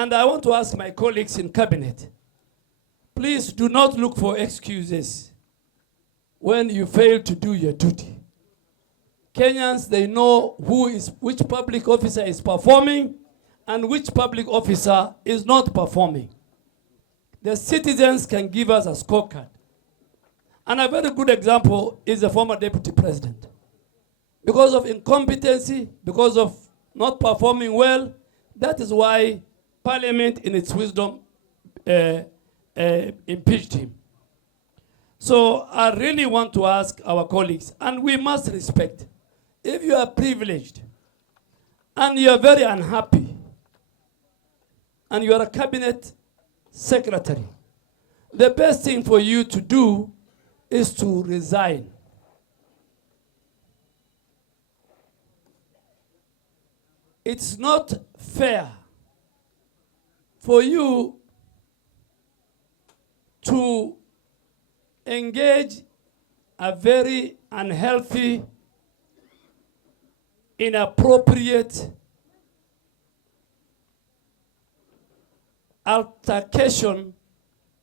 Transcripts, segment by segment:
And I want to ask my colleagues in cabinet, please do not look for excuses when you fail to do your duty. Kenyans, they know which public officer is performing and which public officer is not performing. The citizens can give us a scorecard. And a very good example is the former deputy president. Because of incompetency, because of not performing well, that is why Parliament, in its wisdom, impeached him. So I really want to ask our colleagues, and we must respect, if you are privileged and you are very unhappy and you are a cabinet secretary, the best thing for you to do is to resign. It's not fair for you to engage a very unhealthy, inappropriate altercation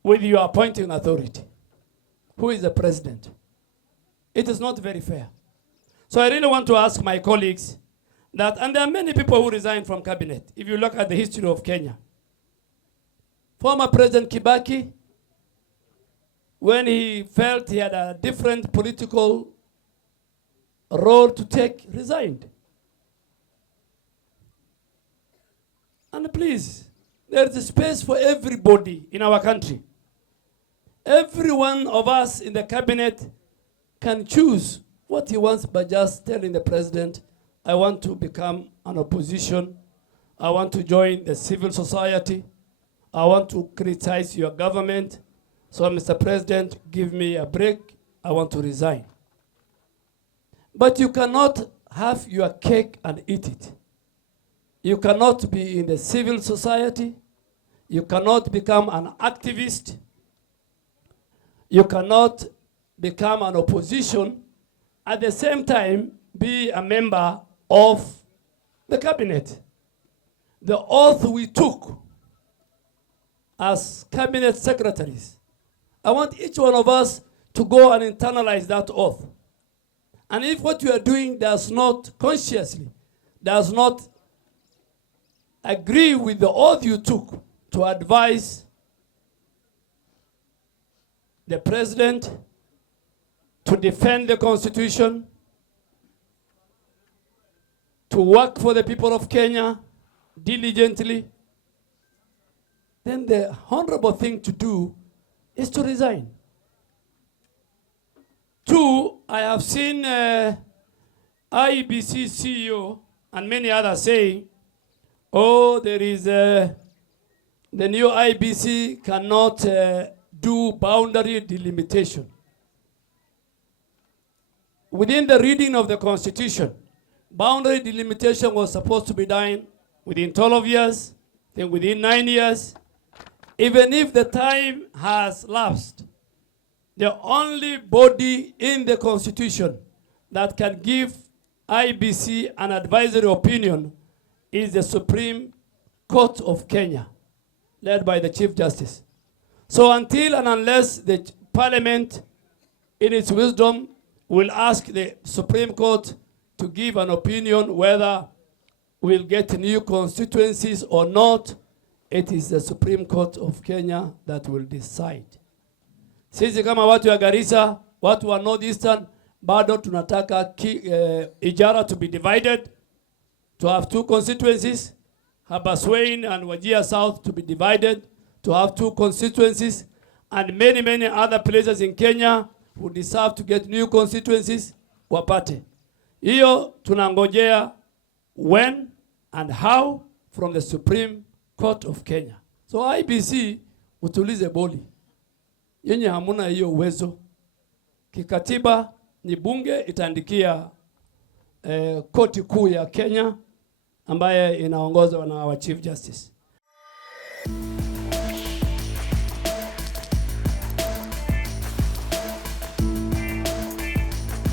with your appointing authority, who is the president. It is not very fair. So I really want to ask my colleagues that, and there are many people who resign from cabinet. If you look at the history of Kenya, former President Kibaki, when he felt he had a different political role to take, resigned. And please, there is a space for everybody in our country. Every one of us in the cabinet can choose what he wants by just telling the president, I want to become an opposition. I want to join the civil society. I want to criticize your government. So, Mr. President, give me a break. I want to resign. But you cannot have your cake and eat it. You cannot be in the civil society. You cannot become an activist. You cannot become an opposition. At the same time, be a member of the cabinet. The oath we took as cabinet secretaries, I want each one of us to go and internalize that oath. And if what you are doing does not consciously, does not agree with the oath you took to advise the president, to defend the Constitution, to work for the people of Kenya diligently, then the honorable thing to do is to resign. Two, I have seen IEBC CEO and many others saying, oh, there is the new IEBC cannot do boundary delimitation. Within the reading of the Constitution, boundary delimitation was supposed to be done within 12 years, then within 9 years. Even if the time has lapsed, the only body in the Constitution that can give IEBC an advisory opinion is the Supreme Court of Kenya, led by the Chief Justice. So until and unless the Parliament, in its wisdom, will ask the Supreme Court to give an opinion whether we'll get new constituencies or not, it is the Supreme Court of Kenya that will decide. Sisi kama watu ya Garissa, watu wa Northeastern, bado tunataka Ijara to be divided, to have two constituencies, Habaswein and Wajir South to be divided, to have two constituencies, and many, many other places in Kenya who deserve to get new constituencies, wapate. Hiyo tunangojea when and how from the Supreme Court of Kenya. So IEBC utulize boli. Yenye hamuna hiyo uwezo. Kikatiba ni bunge itaandikia koti kuu ya Kenya ambaye inaongozwa na our Chief Justice.